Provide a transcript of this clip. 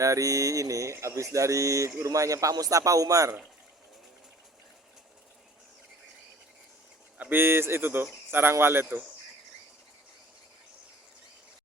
dari ini, habis dari rumahnya Pak Mustafa Umar. Habis itu tuh, sarang walet tuh.